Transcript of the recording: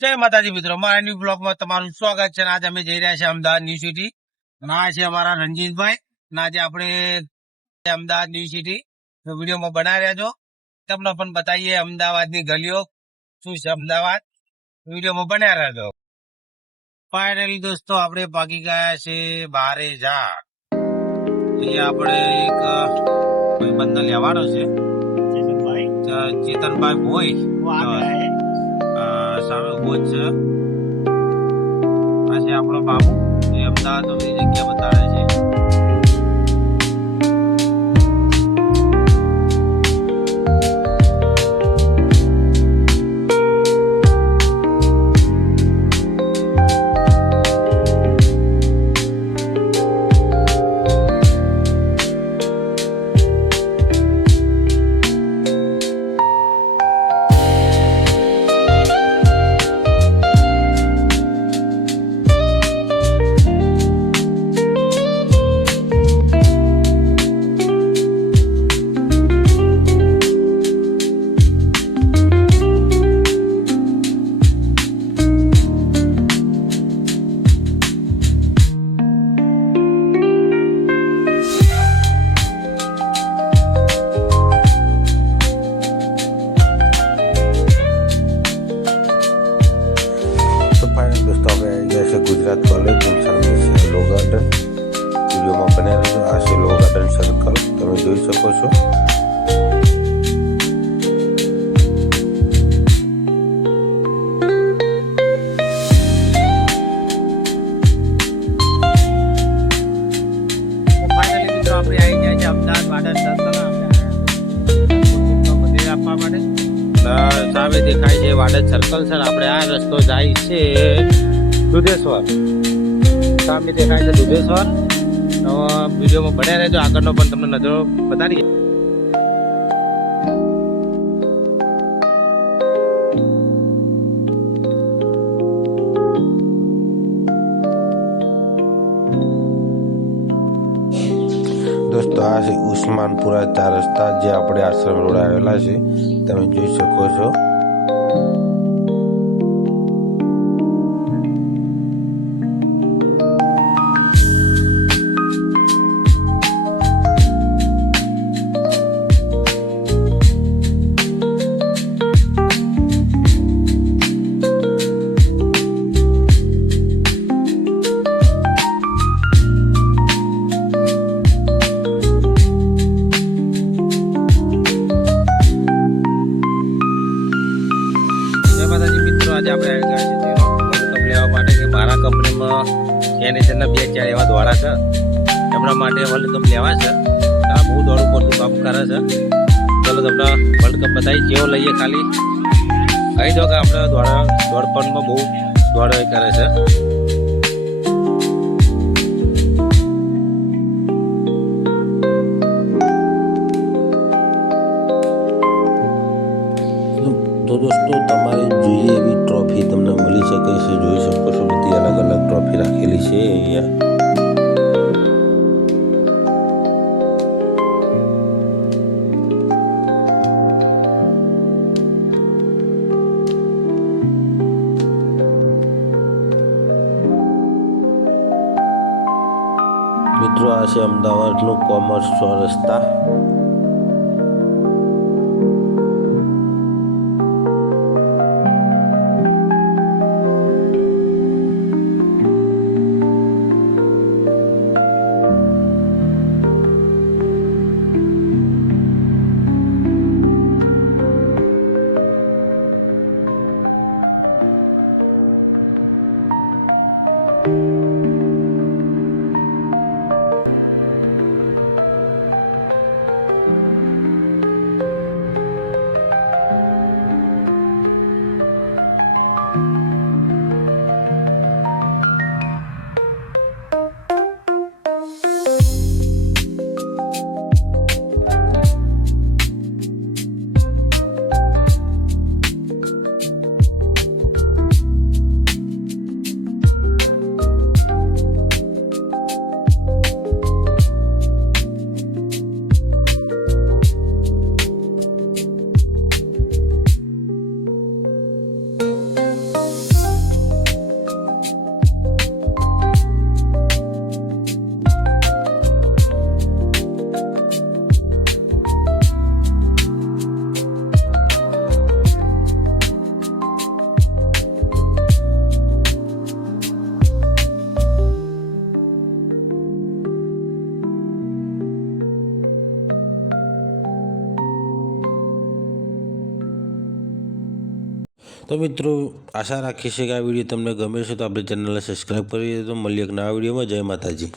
જય માતાજી મિત્રો, મારા ન્યુ બ્લોગમાં તમારું સ્વાગત છે. આજે અમે જઈ રહ્યા છીએ અમદાવાદ ન્યૂ સિટી. ના છે અમારા રણજીતભાઈ. ના જે આપણે અમદાવાદ ન્યૂ સિટી તો વિડીયોમાં બનાવી રહ્યા છો. તમને પણ બતાવીએ અમદાવાદની ગલીઓ શું છે અમદાવાદ. વિડીયોમાં બનાવી રહ્યા છો. ફાઇનલી દોસ્તો આપણે ભાગી ગયા છે બારે જા. અહીંયા આપણે એક ભાઈબંધ લેવાનો છે, ચેતનભાઈ ભોઈ. સારો ભોજ છે. આ છે આપણો બાબુ, એ અમદાવાદ બધી જગ્યા બતાવે છે. ગુજરાત કોલેજ સામે લો ગાર્ડન. વિડીયોમાં બન્યા રહેજો. આ છે લો ગાર્ડન સર્કલ, તમે જોઈ શકો છો. ફાઇનલી મિત્રો આપણે આવી ગયા છે અમદાવાદ ગાર્ડન સર્કલ મંદિર આપવા માટે. સામે દેખાય છે વાડજ સર્કલ. સર આપણે આ રસ્તો જાય છે દુધેશ્વર. સામે દેખાય છે દુધેશ્વર. વિડીયોમાં બન્યા રહેજો, આગળનો પણ તમને નજરો બતાવીએ. દોસ્તો આ છે ઉસ્માનપુરા 4 રસ્તા, જે આપણે આશ્રમ રોડ આવેલા છે, તમે જોઈ શકો છો. આજે આપણે આવી ગયા છીએ વર્લ્ડ કપ લેવા માટે, કે મારા કંપનીમાં મેનેજરના 2-4 એવા દોડા છે, એમના માટે વર્લ્ડ કપ લેવા છે. આ બહુ દોડું પડતું કામ કરે છે. ચાલો તમને વર્લ્ડ કપ બતાવી કેવો લઈએ. ખાલી કહી દો કે આપણે દોડપણમાં બહુ દોડ કરે છે. તો દોસ્તો તમારે જોઈએ એવી ટ્રોફી તમને મળી શકે છે. જોઈ શકો છો બધી અલગ અલગ ટ્રોફી રાખેલી છે અહીંયા. મિત્રો આ છે અમદાવાદનું કોમર્સ 6 રસ્તા. તો મિત્રો આશા રાખીએ છીએ કે આ વિડીયો તમને ગમે છે તો આપણી ચેનલને સબસ્ક્રાઈબ કરી દેજો. મળીએ એક નવા વિડીયોમાં. જય માતાજી.